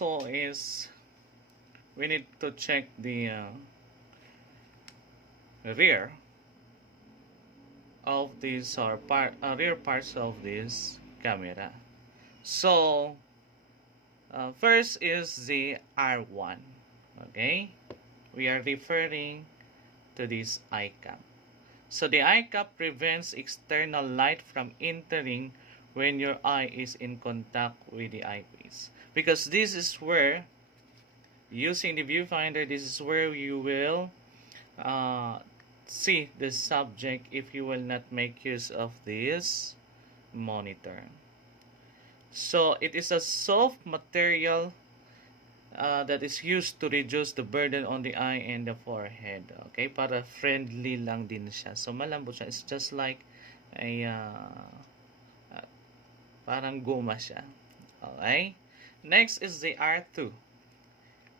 also is we need to check the rear of this or rear parts of this camera. So first is the R1. Okay, we are referring to this eye cap. So the eye cap prevents external light from entering when your eye is in contact with the eyepiece. Because this is where, using the viewfinder, this is where you will see the subject if you will not make use of this monitor. So it is a soft material that is used to reduce the burden on the eye and the forehead. Okay, para friendly lang din siya. So malambot siya. It's just like a parang goma siya. Okay. Next is the R2.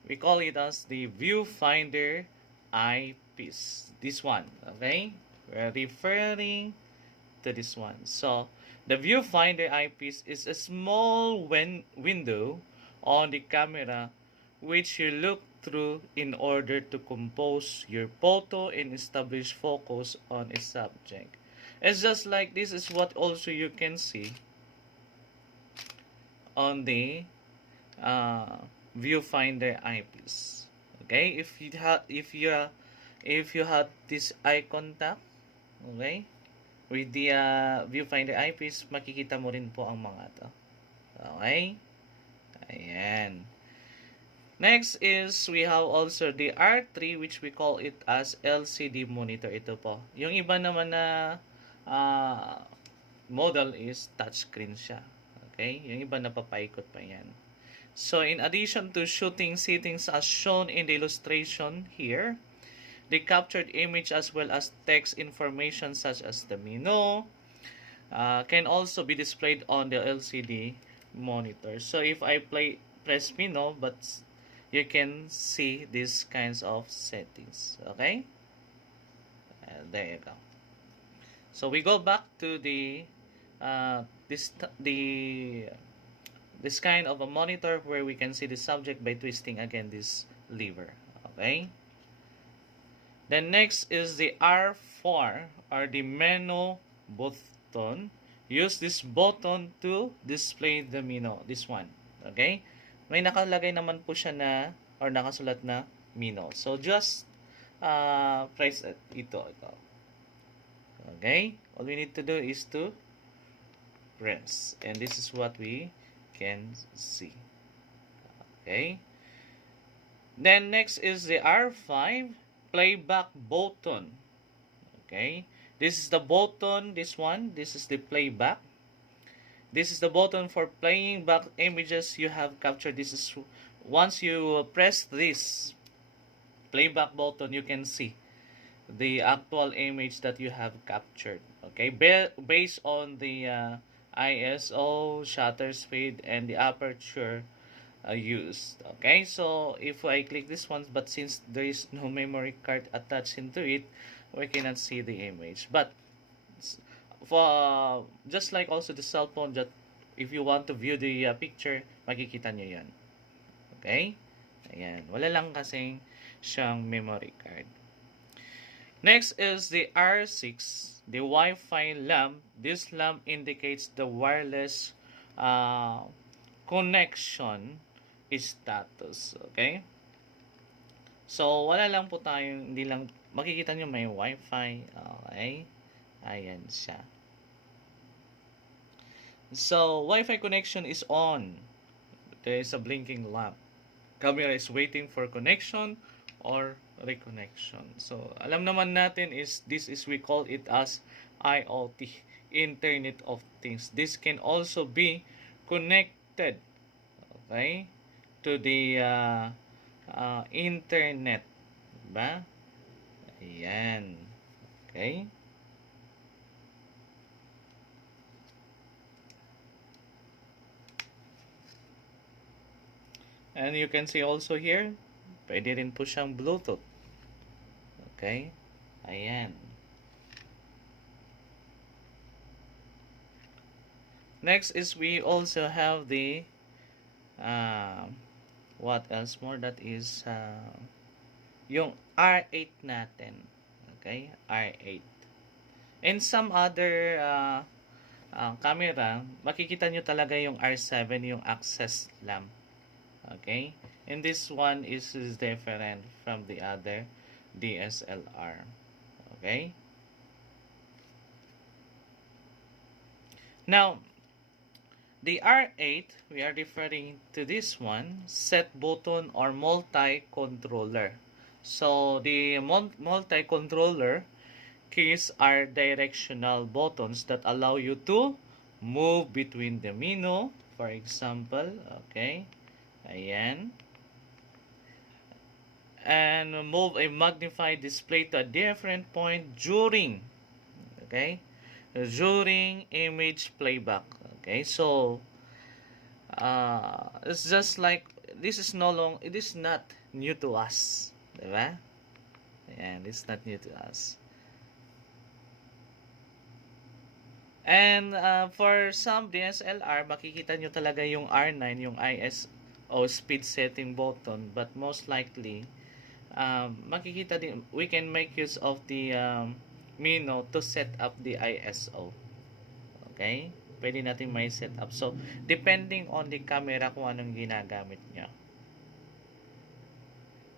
We call it as the viewfinder eyepiece. This one. Okay. We're referring to this one. So the viewfinder eyepiece is a small window on the camera which you look through in order to compose your photo and establish focus on a subject. It's just like this is what also you can see on the viewfinder eyepiece. Okay, if you have this eye contact, okay, with the viewfinder eyepiece, makikita mo rin po ang mga to. Okay? Ayan. Next is we have also the R3 which we call it as LCD monitor. Ito po. Yung iba naman na model is touchscreen siya. Okay? Yung iba napapaikot pa yan. So in addition to shooting settings as shown in the illustration here, the captured image as well as text information such as the menu can also be displayed on the LCD monitor. So if I press menu, but you can see these kinds of settings. Okay, there you go. So we go back to the this kind of a monitor where we can see the subject by twisting again this lever. Okay. Then next is the R4 or the menu button. Use this button to display the menu. This one. Okay? May nakalagay naman po siya na or nakasulat na menu. So just press ito. Okay? All we need to do is to press. And this is what we can see. Okay? Then next is the R5 playback button. Okay, this is the button, this one, this is the playback. This is the button for playing back images you have captured. This is once you press this playback button, you can see the actual image that you have captured. Okay, based on the ISO, shutter speed, and the aperture used. Okay, so if I click this one, but since there is no memory card attached into it, we cannot see the image. But for just like also the cell phone, that if you want to view the picture, makikita nyo yan. Okay, ayan, wala lang kasing siyang memory card. Next is the R6, the Wi-Fi lamp. This lamp indicates the wireless connection status. Okay? So, wala lang po tayong, hindi lang, makikita nyo may Wi-Fi. Okay? Ayan siya. So, Wi-Fi connection is on. There is a blinking lamp. Camera is waiting for connection or reconnection. So, alam naman natin is, this is, we call it as IoT, Internet of Things. This can also be connected, okay, to the internet, diba? Ayan. Okay? And you can see also here, pwede rin po siyang Bluetooth. Okay? Ayan. Next is we also have the What else more? That is yung R8 natin. Okay? R8. And some other camera, makikita nyo talaga yung R7, yung access lamp. Okay? And this one is different from the other DSLR. Okay? Now, the R8, we are referring to this one, set button or multi-controller. So, the multi-controller keys are directional buttons that allow you to move between the menu. For example, okay, ayan. And move a magnified display to a different point during, okay, during image playback. Okay, so it's just like this is it is not new to us, diba? And it's not new to us. And for some DSLR, makikita nyo talaga yung R9, yung ISO speed setting button, but most likely makikita din, we can make use of the menu to set up the ISO. Okay? Pwede natin may set up. So, depending on the camera kung anong ginagamit nyo.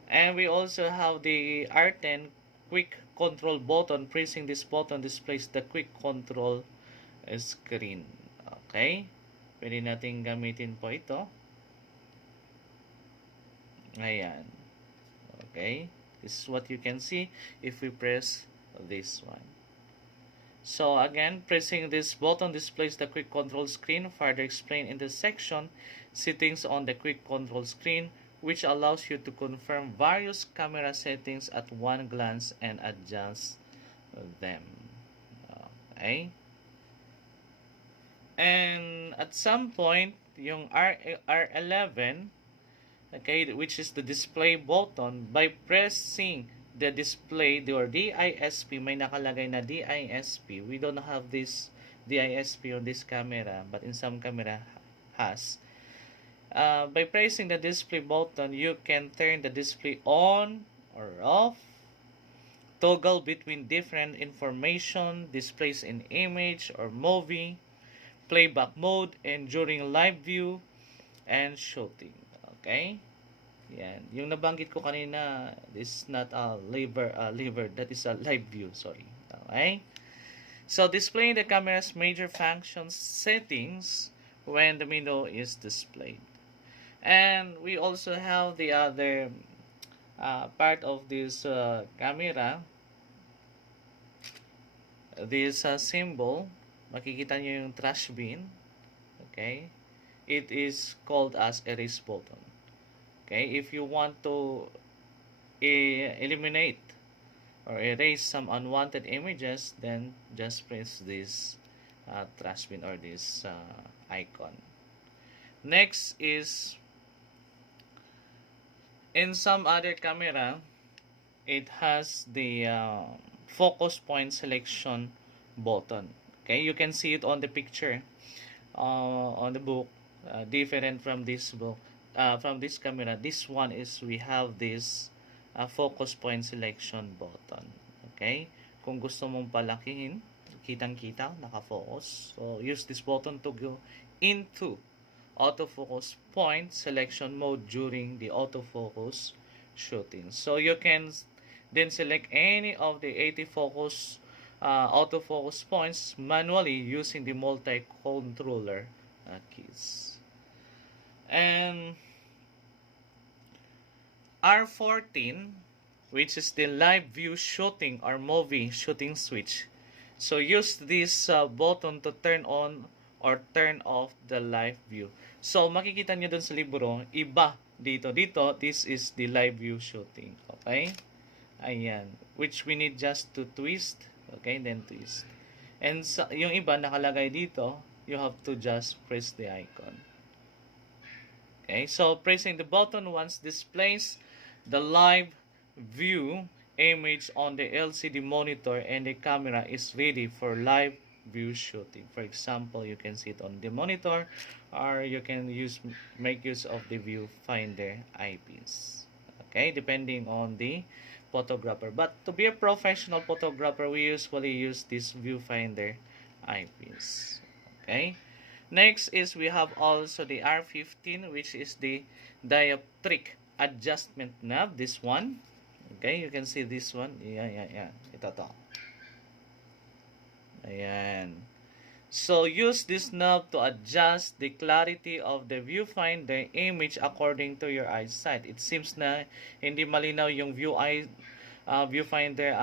And we also have the R10 quick control button. Pressing this button displays the quick control screen. Okay? Pwede natin gamitin po ito. Ayan. Okay? This is what you can see if we press this one. So again, pressing this button displays the quick control screen, further explained in the section settings on the quick control screen, which allows you to confirm various camera settings at one glance and adjust them. Okay? And at some point, yung R11, okay, which is the display button, by pressing the display or DISP, may nakalagay na DISP. We don't have this DISP on this camera, but in some camera has. By pressing the display button, you can turn the display on or off, toggle between different information, displays in image or movie, playback mode, and during live view and shooting. Okay? Yan. Yung nabanggit ko kanina, this is not a lever, that is a live view, sorry. Okay? So, displaying the camera's major functions settings when the menu is displayed. And we also have the other part of this camera. This symbol, makikita nyo yung trash bin. Okay? It is called as erase button. Okay, if you want to eliminate or erase some unwanted images, then just press this trash bin or this icon. Next is, in some other camera, it has the focus point selection button. Okay, you can see it on the picture on the book, different from this book. From this camera, this one is we have this focus point selection button. Okay? Kung gusto mong palakihin, kitang-kita, nakafocus. So, use this button to go into autofocus point selection mode during the autofocus shooting. So, you can then select any of the 80 focus autofocus points manually using the multi-controller keys. And R14, which is the live view shooting or movie shooting switch. So use this button to turn on or turn off the live view. So makikita nyo dun sa libro, iba dito. Dito, this is the live view shooting. Okay? Ayan. Which we need just to twist. Okay? Then twist. And yung iba nakalagay dito, you have to just press the icon. Okay, so pressing the button once displays the live view image on the LCD monitor and the camera is ready for live view shooting. For example, you can see it on the monitor, or you can make use of the viewfinder eyepiece. Okay, depending on the photographer. But to be a professional photographer, we usually use this viewfinder eyepiece. Okay. Next is we have also the R15, which is the dioptric adjustment knob. This one. Okay, you can see this one. Yeah. Ito to. Ayan. So, use this knob to adjust the clarity of the viewfinder image according to your eyesight. It seems na hindi malinaw yung viewfinder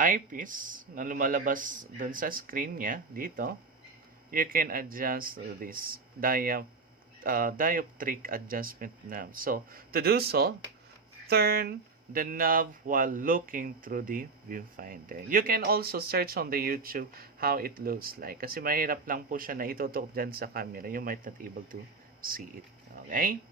eyepiece na lumalabas dun sa screen niya dito. You can adjust this dioptric adjustment knob. So, to do so, turn the knob while looking through the viewfinder. You can also search on the YouTube how it looks like. Kasi mahirap lang po siya na itutok dyan sa camera. You might not able to see it. Okay?